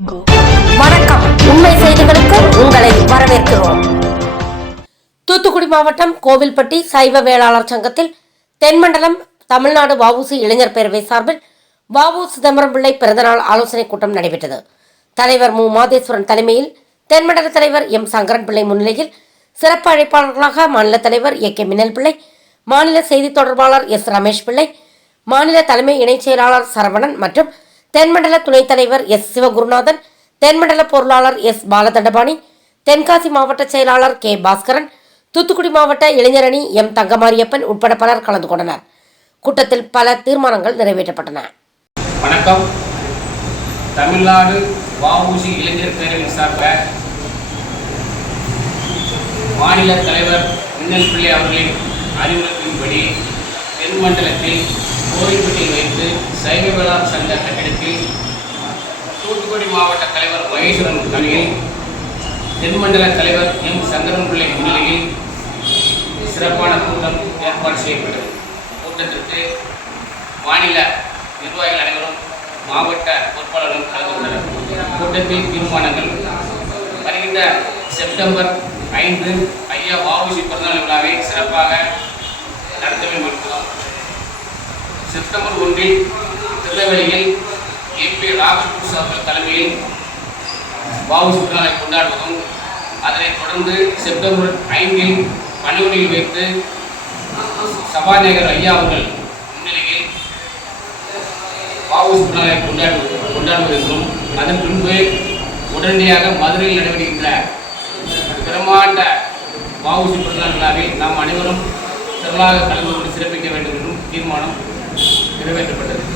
வணக்கம். உண்மை செய்திகளுக்கு உங்களை வரவேற்கிறோம். தூத்துக்குடி மாவட்டம் கோவில்பட்டி சைவ வேளாளர் சங்கத்தில் தென்மண்டலம் தமிழ்நாடு வஉசி இளைஞர் பேரவை சார்பில் வஉ சிதம்பரம் பிள்ளை பிறந்தநாள் ஆலோசனைக் கூட்டம் நடைபெற்றது. தலைவர் மு. மாதேஸ்வரன் தலைமையில் தென்மண்டல தலைவர் எம். சங்கரன் பிள்ளை முன்னிலையில் சிறப்பு அழைப்பாளர்களாக மாநில தலைவர் ஏ. கே. மின்னல் பிள்ளை மாநில செய்தி தொடர்பாளர் எஸ். ரமேஷ் பிள்ளை மாநில தலைமை இணைச் செயலாளர் சரவணன் மற்றும் தென்மண்டல துணைத் தலைவர் எஸ். சிவகுருநாதன் தென்மண்டல பொருளாளர் எஸ். பாலதண்டபாணி தென்காசி மாவட்ட செயலாளர் கே. பாஸ்கரன் தூத்துக்குடி மாவட்ட இளைஞரணி எம். தங்கமாரியப்பன் உட்பட பலர் கலந்து கொண்டனர். கூட்டத்தில் பல தீர்மானங்கள் நிறைவேற்றப்பட்டன. வணக்கம். தமிழ்நாடு வஉசி இளைஞர் பேரவை சார்பாக மாநில தலைவர் மின்னல் பிள்ளை அவர்களின் அறிவுறுத்தின்படி தென்மண்டலத்தில் கோயில்பட்டியில் வைத்து சைவ சங்க கட்டிடத்தில் தூத்துக்குடி மாவட்ட தலைவர் மகேஸ்வரன் தலையில் தென்மண்டல தலைவர் எம். சந்திரன் பிள்ளை முன்னிலையில் சிறப்பான கூட்டம் ஏற்பாடு செய்யப்பட்டது. கூட்டத்திற்கு மாநில நிர்வாகிகள் அனைவரும் மாவட்ட பொறுப்பாளர்களும் கலந்து கொண்டனர். கூட்டத்தில் தீர்மானங்கள். வருகின்ற செப்டம்பர் ஐந்து ஐயா வாவுசி பிறந்தநாள் விழாவை சிறப்பாக செப்டம்பர் ஒன்றில் திருநெல்வேலியில் ஏபி ராஜபூர் அவர்கள் தலைமையில் வஉசி பிறந்தநாளை கொண்டாடுவதும் அதனைத் தொடர்ந்து செப்டம்பர் ஐந்தில் பணிவுரையில் வைத்து சபாநாயகர் ஐயா அவர்கள் முன்னிலையில் வஉசி பிறந்தநாளை கொண்டாடுவது கொண்டாடுவதென்றும் அதன் பின்பு உடனடியாக மதுரையில் நடைபெறுகின்ற பிரம்மாண்ட பாவு சுற்றுலா விழாவில் நாம் அனைவரும் திரளாக கலந்து கொண்டு சிறப்பிக்க வேண்டும் என்றும் தீர்மானம் நிறைவேற்றப்பட்டது.